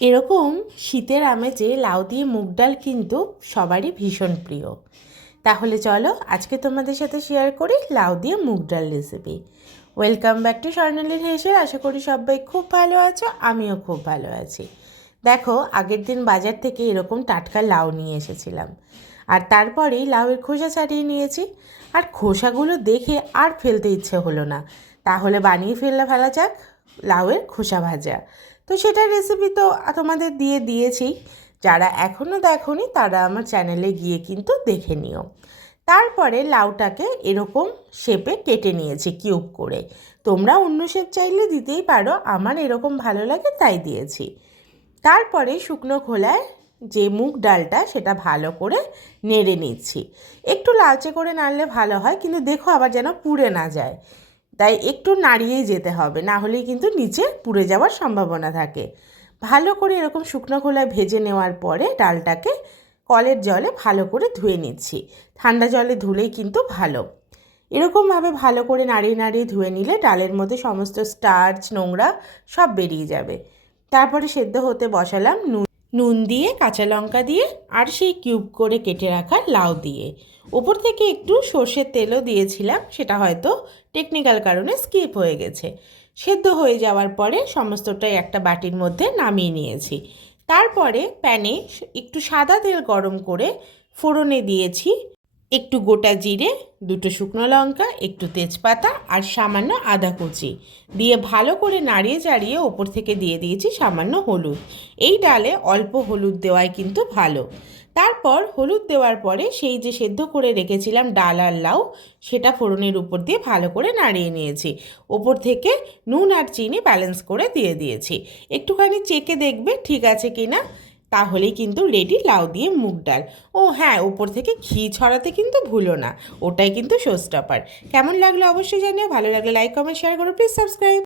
এরকম শীতের আমেজে লাউ দিয়ে মুগ ডাল কিন্তু সবারই ভীষণ প্রিয়। তাহলে চলো আজকে তোমাদের সাথে শেয়ার করি লাউ দিয়ে মুগ ডাল রেসিপি। ওয়েলকাম ব্যাক টু স্বর্ণালীর হেসেল। আশা করি সবাই খুব ভালো আছো, আমিও খুব ভালো আছি। দেখো, আগের দিন বাজার থেকে এরকম টাটকা লাউ নিয়ে এসেছিলাম, আর তারপরেই লাউয়ের খোসা ছাড়িয়ে নিয়েছি। আর খোসাগুলো দেখে আর ফেলতে ইচ্ছে হলো না, তাহলে বানিয়ে ফেলা যাক লাউয়ের খোসা ভাজা। তো সেটার রেসিপি তো তোমাদের দিয়েছি, যারা এখনও দেখোনি তারা আমার চ্যানেলে গিয়ে কিন্তু দেখে নিও। তারপরে লাউটাকে এরকম শেপে কেটে নিয়েছি কিউব করে। তোমরা অন্য শেপ চাইলে দিতেই পারো, আমার এরকম ভালো লাগে তাই দিয়েছি। তারপরে শুকনো খোলায় যে মুগ ডালটা সেটা ভালো করে নেড়ে নিচ্ছি। একটু লালচে করে নাড়লে ভালো হয়, কিন্তু দেখো আবার যেন পুড়ে না যায়, তাই একটু নাড়িয়েই যেতে হবে, না হলেই কিন্তু নিচে পুড়ে যাওয়ার সম্ভাবনা থাকে। ভালো করে এরকম শুকনো খোলায় ভেজে নেওয়ার পরে ডালটাকে কলের জলে ভালো করে ধুয়ে নিচ্ছি। ঠান্ডা জলে ধুলেই কিন্তু ভালো। এরকমভাবে ভালো করে নাড়িয়ে ধুয়ে নিলে ডালের মধ্যে সমস্ত স্টার্চ নোংরা সব বেরিয়ে যাবে। তারপরে সেদ্ধ হতে বসালাম নুন দিয়ে, কাঁচা লঙ্কা দিয়ে, আর সেই কিউব করে কেটে রাখা লাউ দিয়ে। ওপর থেকে একটু সর্ষের তেলও দিয়েছিলাম, সেটা হয়তো টেকনিক্যাল কারণে স্কিপ হয়ে গেছে। সেদ্ধ হয়ে যাওয়ার পরে সমস্তটাই একটা বাটির মধ্যে নামিয়ে নিয়েছি। তারপরে প্যানে একটু সাদা তেল গরম করে ফোড়নে দিয়েছি একটু গোটা জিরে, দুটো শুকনো লঙ্কা, একটু তেজপাতা আর সামান্য আদা কুচি দিয়ে ভালো করে নাড়িয়ে চাড়িয়ে ওপর থেকে দিয়ে দিয়েছি সামান্য হলুদ। এই ডালে অল্প হলুদ দেওয়াই কিন্তু ভালো। তারপর হলুদ দেওয়ার পরে সেই যে সেদ্ধ করে রেখেছিলাম ডাল আর লাউ, সেটা ফোড়নের উপর দিয়ে ভালো করে নাড়িয়ে নিয়েছি। ওপর থেকে নুন আর চিনি ব্যালেন্স করে দিয়ে দিয়েছি। একটুখানি চেখে দেখবে ঠিক আছে কিনা, তাহলেই কিন্তু রেডি লাউ দিয়ে মুগ ডাল। ও হ্যাঁ, ওপর থেকে ঘি ছড়াতে কিন্তু ভুলো না, ওটাই কিন্তু শো স্টপার। কেমন লাগলো অবশ্যই জানিও, ভালো লাগলে লাইক কমেন্ট শেয়ার করো, প্লিজ সাবস্ক্রাইব।